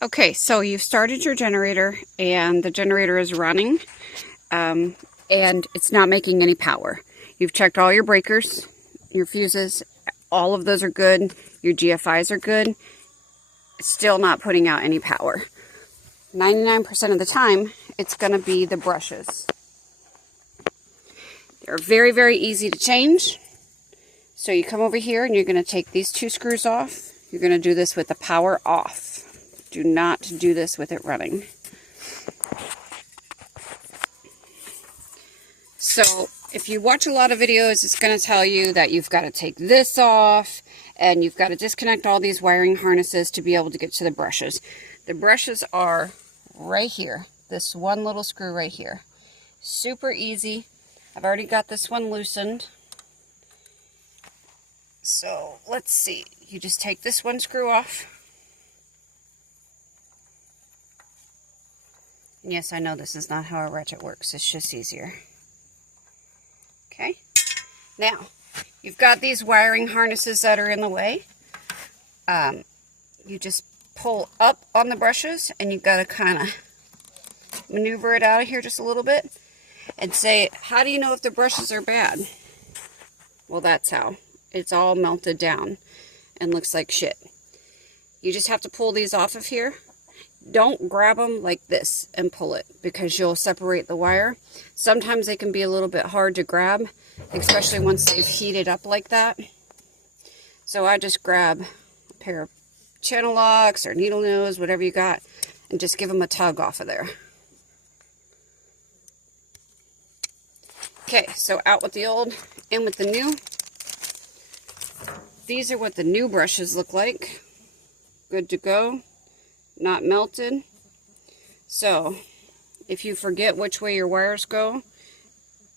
Okay, so you've started your generator and the generator is running and it's not making any power. You've checked all your breakers, your fuses, all of those are good, your GFIs are good. It's still not putting out any power. 99% of the time, it's going to be the brushes. They're very, very easy to change. So you come over here and you're going to take these two screws off. You're going to do this with the power off. Do not do this with it running. So if you watch a lot of videos, it's going to tell you that you've got to take this off and you've got to disconnect all these wiring harnesses to be able to get to the brushes. The brushes are right here. This one little screw right here. Super easy. I've already got this one loosened. So let's see. You just take this one screw off. And yes, I know this is not how a ratchet works. It's just easier. Okay. Now, you've got these wiring harnesses that are in the way. You just pull up on the brushes and you've got to kind of maneuver it out of here just a little bit and say, how do you know if the brushes are bad? Well, that's how. It's all melted down and looks like shit. You just have to pull these off of here. Don't grab them like this and pull it because you'll separate the wire. Sometimes they can be a little bit hard to grab, especially once they've heated up like that. So I just grab a pair of channel locks or needle nose, whatever you got, and just give them a tug off of there. Okay, so out with the old, in with the new. These are what the new brushes look like. Good to go. Not melted. So if you forget which way your wires go,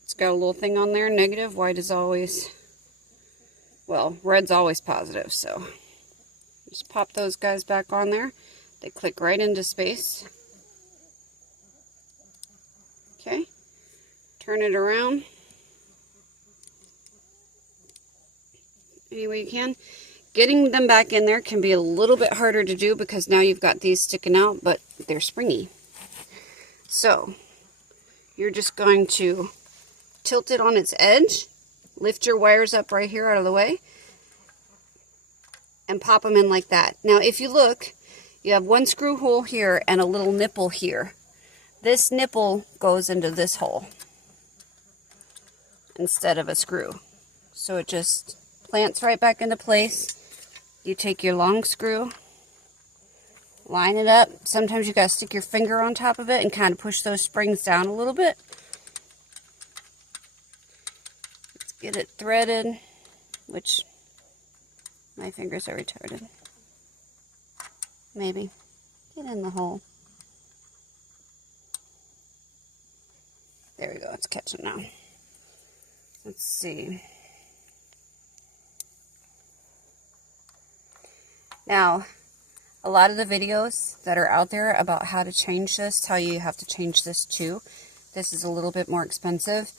it's got a little thing on there, negative. White is always, well, red's always positive. So just pop those guys back on there. They click right into space. Okay, turn it around any way you can. Getting them back in there can be a little bit harder to do because now you've got these sticking out, but they're springy. So you're just going to tilt it on its edge, lift your wires up right here out of the way, and pop them in like that. Now if you look, you have one screw hole here and a little nipple here. This nipple goes into this hole instead of a screw. So it just plants right back into place. You take your long screw, line it up. Sometimes you gotta stick your finger on top of it and kind of push those springs down a little bit. Let's get it threaded, which my fingers are retarded. Maybe. Get in the hole. There we go, it's catching now. Let's see. Now, a lot of the videos that are out there about how to change this tell you have to change this too. This is a little bit more expensive.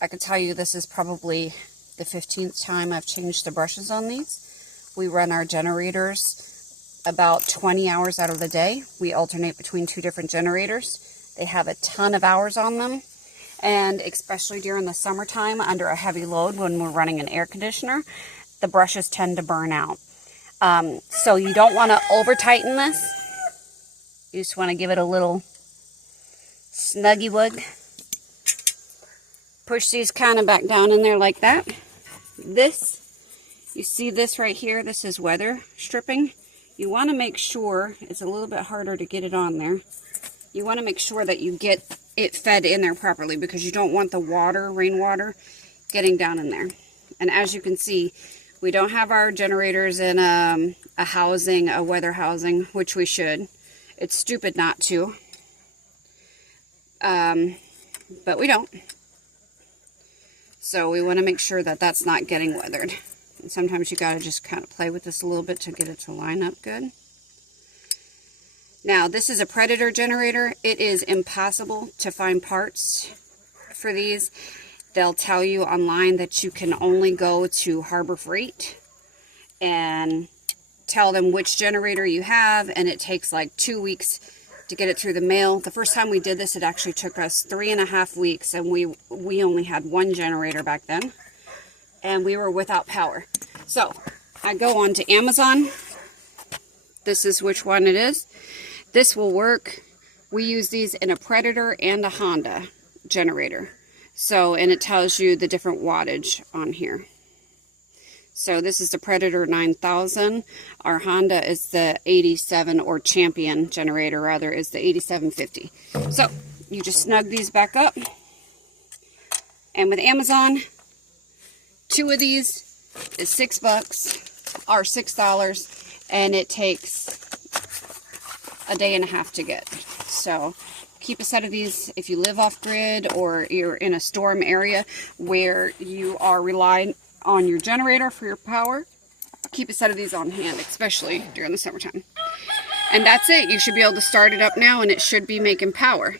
I could tell you this is probably the 15th time I've changed the brushes on these. We run our generators about 20 hours out of the day. We alternate between two different generators. They have a ton of hours on them. And especially during the summertime under a heavy load when we're running an air conditioner, the brushes tend to burn out. So you don't want to over tighten this. You just want to give it a little snuggy wug. Push these kind of back down in there like that. This, you see this right here, this is weather stripping. You want to make sure, it's a little bit harder to get it on there. You want to make sure that you get it fed in there properly because you don't want the water, rainwater, getting down in there. And as you can see, we don't have our generators in a housing, a weather housing, which we should. It's stupid not to. But we don't. So we want to make sure that that's not getting weathered. And sometimes you got to just kind of play with this a little bit to get it to line up good. Now, this is a Predator generator. It is impossible to find parts for these. They'll tell you online that you can only go to Harbor Freight and tell them which generator you have, and it takes like 2 weeks to get it through the mail. The first time we did this, it actually took us 3.5 weeks, and we only had one generator back then, and we were without power. So I go on to Amazon. This is which one it is. This will work. We use these in a Predator and a Honda generator. So, and it tells you the different wattage on here. So this is the Predator 9000. Our Honda is the 87, or Champion generator rather, is the 8750. So you just snug these back up. And with Amazon, 2 of these is $6 or $6, and it takes a day and a half to get. So keep a set of these if you live off grid or you're in a storm area where you are relying on your generator for your power. Keep a set of these on hand, especially during the summertime. And that's it. You should be able to start it up now, and it should be making power.